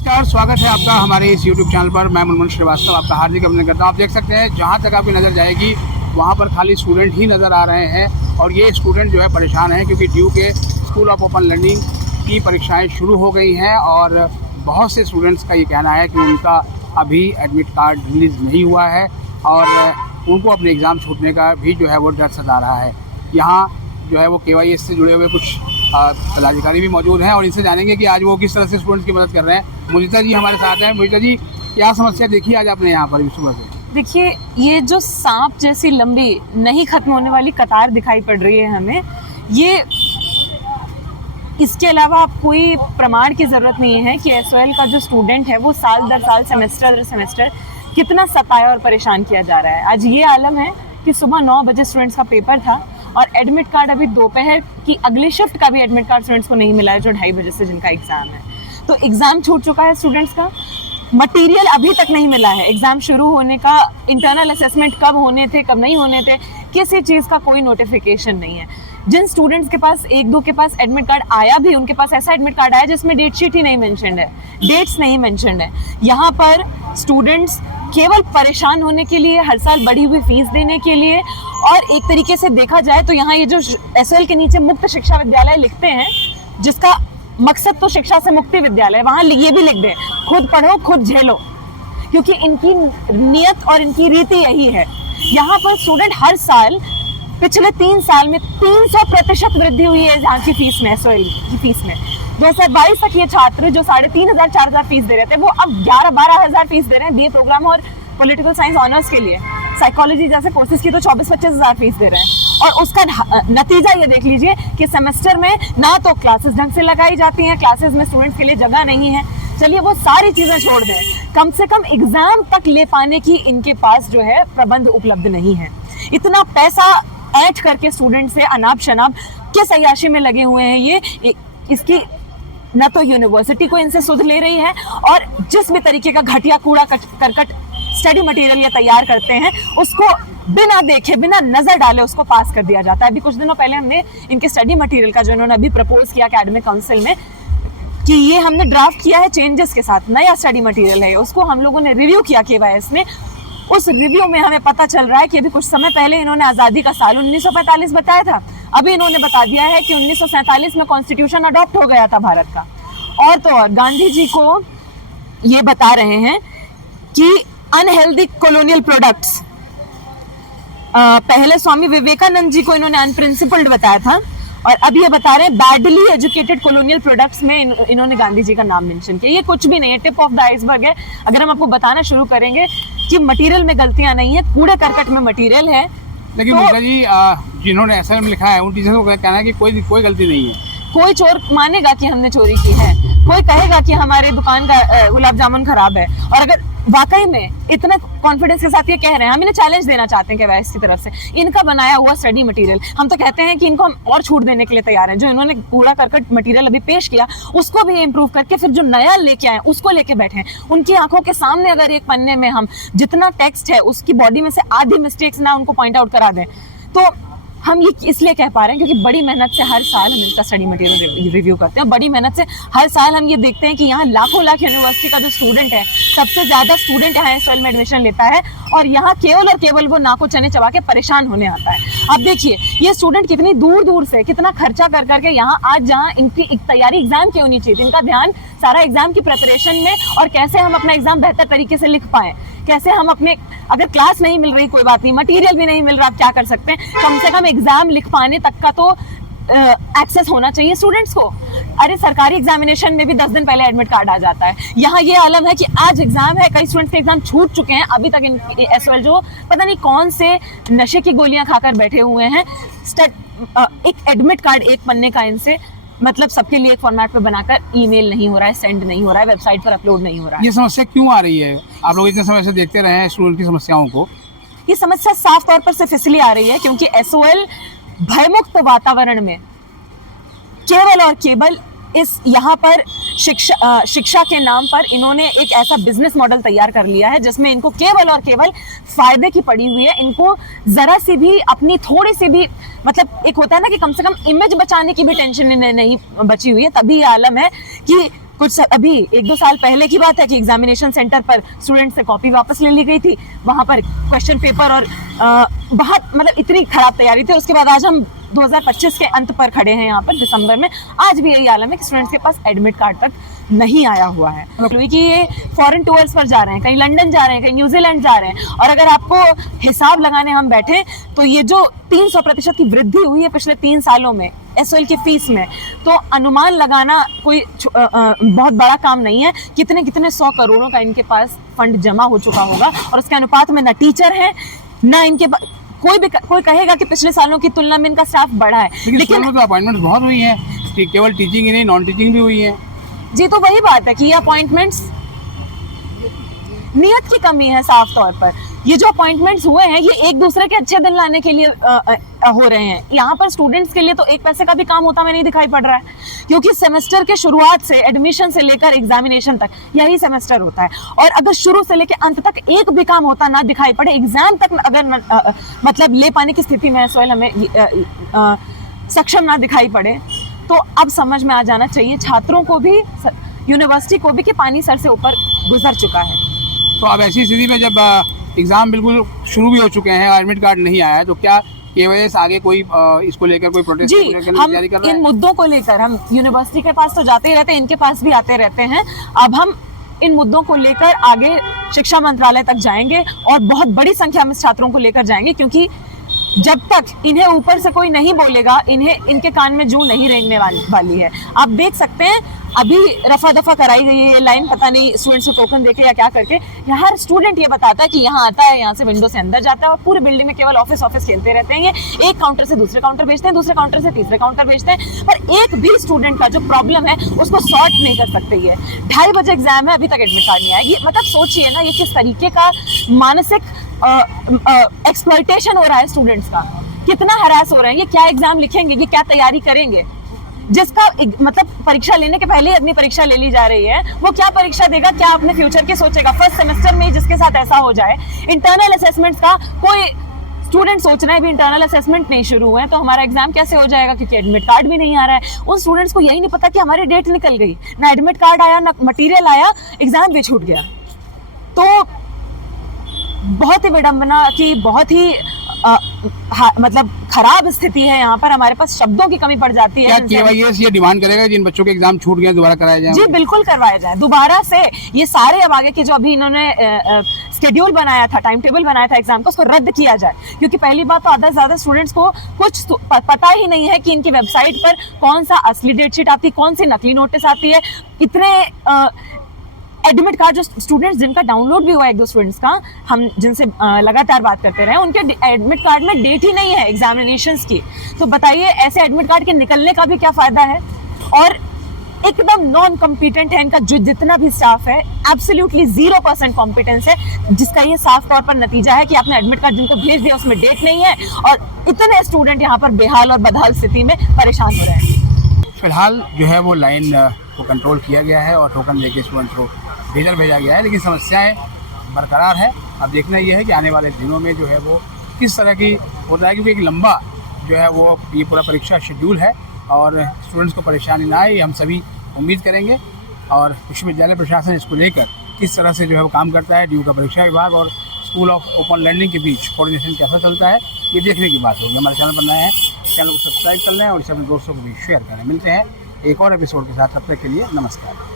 नमस्कार, स्वागत है आपका हमारे इस YouTube चैनल पर। मैं मुनमुन श्रीवास्तव आपका हार्दिक अभिनंदन करता हूँ। आप देख सकते हैं जहाँ तक आपकी नज़र जाएगी वहाँ पर खाली स्टूडेंट ही नज़र आ रहे हैं और ये स्टूडेंट जो है परेशान हैं क्योंकि ड्यू के स्कूल ऑफ ओपन लर्निंग की परीक्षाएं शुरू हो गई हैं और बहुत से स्टूडेंट्स का ये कहना है कि उनका अभी एडमिट कार्ड रिलीज़ नहीं हुआ है और उनको अपने एग्ज़ाम छूटने का भी जो है वो डर सता रहा है। यहाँ जो है वो KYS से जुड़े हुए कुछ पदाधिकारी भी मौजूद हैं और इनसे जानेंगे कि आज वो किस तरह से स्टूडेंट्स की मदद कर रहे हैं। मुजिता जी हमारे साथ हैं। मुजिता जी, क्या समस्या देखी आज आपने यहाँ पर सुबह से? देखिए, ये जो सांप जैसी लंबी नहीं खत्म होने वाली कतार दिखाई पड़ रही है हमें, ये इसके अलावा कोई प्रमाण की ज़रूरत नहीं है कि SOL का जो स्टूडेंट है वो साल दर साल सेमेस्टर दर सेमेस्टर कितना सताया और परेशान किया जा रहा है। आज ये आलम है कि सुबह 9 बजे स्टूडेंट्स का पेपर था और एडमिट कार्ड अभी दोपहर की अगली शिफ्ट का भी एडमिट कार्ड स्टूडेंट्स को नहीं मिला है, जो 2:30 बजे से जिनका एग्ज़ाम है। तो एग्ज़ाम छूट चुका है स्टूडेंट्स का, मटेरियल अभी तक नहीं मिला है। एग्ज़ाम शुरू होने का, इंटरनल असेसमेंट कब होने थे कब नहीं होने थे, किसी चीज़ का कोई नोटिफिकेशन नहीं है। जिन स्टूडेंट्स के पास एक दो के पास एडमिट कार्ड आया भी, उनके पास ऐसा एडमिट कार्ड आया जिसमें डेट शीट ही नहीं मेंशन्ड है, डेट्स नहीं मेंशन्ड है। यहाँ पर स्टूडेंट्स केवल परेशान होने के लिए, हर साल बढ़ी हुई फीस देने के लिए, और एक तरीके से देखा जाए तो यहाँ ये जो SOL के नीचे मुक्त शिक्षा विद्यालय लिखते हैं, जिसका मकसद तो शिक्षा से मुक्ति विद्यालय, वहाँ ये भी लिख दें खुद पढ़ो खुद झेलो, क्योंकि इनकी नियत और इनकी रीति यही है। यहाँ पर स्टूडेंट हर साल, पिछले 3 साल में 300% वृद्धि हुई है यहाँ की फीस में, SOL की फीस में। 2022 तक ये छात्र जो 3,500-4,000 फीस दे रहे थे, वो अब 11-12,000 फीस दे रहे हैं BA प्रोग्राम और पॉलिटिकल साइंस ऑनर्स के लिए। साइकोलॉजी जैसे कोर्सेज की तो 24-25,000 फीस दे रहे हैं। और उसका नतीजा ये देख लीजिए कि सेमेस्टर में ना तो क्लासेस ढंग से लगाई जाती हैं, क्लासेस में स्टूडेंट्स के लिए जगह नहीं है। चलिए वो सारी चीज़ें छोड़ दें, कम से कम एग्जाम तक ले पाने की इनके पास जो है प्रबंध उपलब्ध नहीं है। इतना पैसा ऐंठ करके स्टूडेंट से अनाप शनाप किस अय्याशी में लगे हुए हैं ये, इसकी न तो यूनिवर्सिटी को इनसे सुध ले रही है, और जिस भी तरीके का घटिया कूड़ा करकट स्टडी मटेरियल ये तैयार करते हैं उसको बिना देखे, बिना नजर डाले उसको पास कर दिया जाता है। अभी कुछ दिनों पहले हमने इनके स्टडी मटेरियल का, जो इन्होंने अभी प्रपोज किया एकेडमिक काउंसिल में, कि ये हमने ड्राफ्ट किया है चेंजेस के साथ, नया स्टडी मटेरियल है, उसको हम लोगों ने रिव्यू किया KYS में। उस रिव्यू में हमें पता चल रहा है कि अभी कुछ समय पहले इन्होंने आज़ादी का साल 1945 बताया था, अभी इन्होंने बता दिया है कि 1947 में कॉन्स्टिट्यूशन अडॉप्ट हो गया था भारत का। और तो और गांधी जी को ये बता रहे हैं कि अनहेल्दी कॉलोनियल प्रोडक्ट्स, पहले स्वामी विवेकानंद जी को इन्होंने अनप्रिंसिपल्ड बताया था, और अब ये बता रहे हैं बैडली एजुकेटेड कॉलोनियल प्रोडक्ट्स में इन्होंने गांधी जी का नाम मेंशन किया। ये कुछ भी नहीं है, टिप ऑफ द आइसबर्ग है। अगर हम आपको बताना शुरू करेंगे कि मटेरियल में गलतियां नहीं है, कूड़े करकट में मटेरियल है। लेकिन मुझे जी, जिन्होंने SOL में लिखा है उन टीचर्स को कहना है कि कोई गलती नहीं है। कोई चोर मानेगा कि हमने चोरी की है, कोई कहेगा कि हमारे दुकान का गुलाब जामुन खराब है, और अगर वाकई में इतना कॉन्फिडेंस के साथ ये कह रहे हैं, हम इन्हें चैलेंज देना चाहते हैं KYS की तरफ से, इनका बनाया हुआ स्टडी मटेरियल, हम तो कहते हैं कि इनको हम और छूट देने के लिए तैयार हैं। जो इन्होंने कूड़ा करकट मटेरियल अभी पेश किया उसको भी इम्प्रूव करके फिर जो नया लेके आए उसको लेके बैठे हैं। उनकी आंखों के सामने अगर एक पन्ने में हम जितना टेक्स्ट है उसकी बॉडी में से आधी मिस्टेक्स ना उनको पॉइंट आउट करा दें, तो हम ये इसलिए कह पा रहे हैं क्योंकि बड़ी मेहनत से हर साल हम इनका स्टडी मटेरियल रिव्यू करते हैं। बड़ी मेहनत से हर साल हम ये देखते हैं कि यहाँ लाखों लाख यूनिवर्सिटी का जो स्टूडेंट है, सबसे ज़्यादा स्टूडेंट यहाँ SOL में एडमिशन लेता है, और यहाँ केवल और केवल वो नाको चने चबा के परेशान होने आता है। अब देखिए ये स्टूडेंट कितनी दूर दूर से कितना खर्चा कर करके यहाँ आज, जहाँ इनकी एक तैयारी एग्जाम की होनी चाहिए, इनका ध्यान सारा एग्जाम की प्रिपरेशन में, और कैसे हम अपना एग्जाम बेहतर तरीके से लिख पाएँ, कैसे हम अपने, अगर क्लास नहीं मिल रही कोई बात नहीं, मटेरियल भी नहीं मिल रहा, आप क्या कर सकते हैं, कम से कम एग्जाम लिख पाने तक का तो एक्सेस होना चाहिए स्टूडेंट्स को। अरे सरकारी एग्जामिनेशन में भी 10 दिन पहले एडमिट कार्ड आ जाता है। यहाँ ये आलम है कि आज एग्जाम है, कई स्टूडेंट्स के एग्जाम छूट चुके हैं, अभी तक SOL जो पता नहीं कौन से नशे की गोलियां खाकर बैठे हुए हैं, एक एडमिट कार्ड एक पन्ने का इनसे मतलब सबके लिए एक फॉर्मेट पे बनाकर ईमेल नहीं हो रहा है, सेंड नहीं हो रहा है, वेबसाइट पर अपलोड नहीं हो रहा है। ये समस्या क्यों आ रही है? आप लोग इतने समय से देखते रहे हैं स्टूडेंट की समस्याओं को। ये समस्या साफ तौर पर सिर्फ इसलिए आ रही है क्योंकि SOL भयमुक्त वातावरण में केवल और केवल इस यहाँ पर शिक्षा के नाम पर इन्होंने एक ऐसा बिजनेस मॉडल तैयार कर लिया है जिसमें इनको केवल और केवल फायदे की पड़ी हुई है। इनको जरा सी भी अपनी थोड़ी सी भी, मतलब एक होता है ना कि कम से कम इमेज बचाने की भी टेंशन नहीं बची हुई है। तभी ये आलम है कि कुछ अभी 1-2 साल पहले की बात है कि एग्जामिनेशन सेंटर पर स्टूडेंट से कॉपी वापस ले ली गई थी, वहां पर क्वेश्चन पेपर और बहुत मतलब इतनी खराब तैयारी थी। उसके बाद आज हम 2025 के अंत पर खड़े हैं यहाँ पर दिसंबर में, आज भी यही आलम है कि स्टूडेंट्स के पास एडमिट कार्ड तक नहीं आया हुआ है, कि ये फॉरेन टूर्स पर जा रहे हैं, कहीं लंदन जा रहे हैं, कहीं न्यूजीलैंड जा रहे हैं। और अगर आपको हिसाब लगाने हम बैठे तो ये जो 300% की वृद्धि हुई है पिछले 3 सालों में एसओएल की फीस में, तो अनुमान लगाना कोई बहुत बड़ा काम नहीं है। कितने कितने 100 करोड़ों का इनके पास फंड जमा हो चुका होगा और उसके अनुपात में ना टीचर है ना इनके कोई कहेगा कि पिछले सालों की तुलना में इनका स्टाफ बढ़ा है। लेकिन तो अपॉइंटमेंट बहुत हुई हैं, केवल टीचिंग ही नहीं नॉन टीचिंग भी हुई है। जी, तो वही बात है कि ये अपॉइंटमेंट्स नियत की कमी है साफ तौर पर। ये जो अपॉइंटमेंट्स हुए हैं ये एक दूसरे के अच्छे दिन लाने के लिए हो रहे हैं। यहाँ पर स्टूडेंट्स के लिए तो एक पैसे का भी काम होता हमें नहीं दिखाई पड़ रहा है, क्योंकि सेमेस्टर के शुरुआत से एडमिशन से लेकर एग्जामिनेशन तक यही सेमेस्टर होता है। और अगर शुरू से लेकर अंत तक एक भी काम होता ना दिखाई पड़े, एग्जाम तक अगर मतलब ले पाने की स्थिति में एसओएल हमें सक्षम ना दिखाई पड़े, तो अब समझ में आ जाना चाहिए छात्रों को भी, यूनिवर्सिटी को भी, कि पानी सर से ऊपर गुजर चुका है। तो अब ऐसी स्थिति में जब एग्जाम बिल्कुल शुरू भी हो चुके हैं, एडमिट कार्ड नहीं आया है, तो क्या केवल आगे कोई इसको लेकर कोई प्रोटेस्ट तैयारी कर रहे हैं? इन मुद्दों को लेकर हम यूनिवर्सिटी के पास तो जाते ही रहते हैं, इनके पास भी आते रहते हैं। अब हम इन मुद्दों को लेकर आगे शिक्षा मंत्रालय तक जाएंगे और बहुत बड़ी संख्या में छात्रों को लेकर जाएंगे, क्योंकि जब तक इन्हें ऊपर से कोई नहीं बोलेगा, इनके कान में जूं नहीं रेंगने वाली है। आप देख सकते हैं अभी रफा दफा कराई गई है ये लाइन, पता नहीं स्टूडेंट्स को टोकन देके या क्या करके। हर स्टूडेंट ये बताता है कि यहाँ आता है, यहाँ से विंडो से अंदर जाता है और पूरी बिल्डिंग में केवल ऑफिस खेलते रहते हैं। ये एक काउंटर से दूसरे काउंटर भेजते हैं, दूसरे काउंटर से तीसरे काउंटर भेजते हैं, पर एक भी स्टूडेंट का जो प्रॉब्लम है उसको सॉर्ट नहीं कर सकते। ये 2:30 बजे एग्जाम है, अभी तक एडमिट कार्ड नहीं आएगी। मतलब सोचिए ना, ये किस तरीके का मानसिक एक्सप्लॉयटेशन हो रहा है स्टूडेंट्स का, कितना हरास हो रहे हैं। ये क्या एग्जाम लिखेंगे, ये क्या तैयारी करेंगे? जिसका मतलब परीक्षा लेने के पहले ही अपनी परीक्षा ले ली जा रही है, वो क्या परीक्षा देगा, क्या अपने फ्यूचर की सोचेगा? फर्स्ट सेमेस्टर में जिसके साथ ऐसा हो जाए, इंटरनल असेसमेंट्स का कोई स्टूडेंट सोच रहे हैं, भी इंटरनल असेसमेंट नहीं शुरू हुए हैं तो हमारा एग्जाम कैसे हो जाएगा, क्योंकि एडमिट कार्ड भी नहीं आ रहा है। उन स्टूडेंट्स को यही नहीं पता कि हमारी डेट निकल गई, ना एडमिट कार्ड आया, ना मटीरियल आया, एग्जाम भी छूट गया। तो बहुत ही विडंबना की, बहुत ही मतलब खराब स्थिति है यहाँ पर। हमारे पास शब्दों की कमी पड़ जाती है। क्या केवाईएस ये डिमांड करेगा जिन बच्चों के एग्जाम छूट गए दोबारा कराए जाएं? जी बिल्कुल करवाए जाएं दोबारा से। ये सारे अब आगे के जो अभी इन्होंने शेड्यूल बनाया था, टाइम टेबल बनाया था एग्जाम का, उसको रद्द किया जाए। क्योंकि पहली बात तो आधा से ज्यादा स्टूडेंट्स को कुछ पता ही नहीं है कि इनकी वेबसाइट पर कौन सा असली डेटशीट आती है, कौन सी नकली नोटिस आती है। इतने एडमिट कार्ड जो स्टूडेंट्स जिनका डाउनलोड भी हुआ है, 1-2 स्टूडेंट्स का, हम जिनसे लगातार बात करते रहे, उनके एडमिट कार्ड में डेट ही नहीं है एग्जामिनेशंस की। तो बताइए ऐसे एडमिट कार्ड के निकलने का भी क्या फायदा है? और एकदम नॉन कॉम्पिटेंट है इनका जो जितना भी स्टाफ है, एब्सोल्युटली 0% कॉम्पिटेंस है, जिसका ये साफ तौर पर नतीजा है कि आपने एडमिट कार्ड जिनको भेज दिया उसमें डेट नहीं है और इतने स्टूडेंट यहाँ पर बेहाल और बदहाल स्थिति में परेशान हो रहे हैं। फिलहाल जो है वो लाइन को कंट्रोल किया गया है और टोकन लेके स्टूडेंट को भेजा गया है, लेकिन समस्याएं बरकरार है। अब देखना यह है कि आने वाले दिनों में जो है वो किस तरह की होता है, क्योंकि एक लंबा जो है वो ये पूरा परीक्षा शेड्यूल है और स्टूडेंट्स को परेशानी ना आए, हम सभी उम्मीद करेंगे। और विश्वविद्यालय प्रशासन इसको लेकर किस तरह से जो है वो काम करता है, ड्यू का परीक्षा विभाग और स्कूल ऑफ ओपन लर्निंग के बीच कोऑर्डिनेशन कैसा चलता है, ये देखने की बात होगी। हमारे चैनल पर नए हैं, चैनल को सब्सक्राइब कर लें और इसे अपने दोस्तों को भी शेयर करें। मिलते हैं एक और एपिसोड के साथ, तब तक के लिए नमस्कार।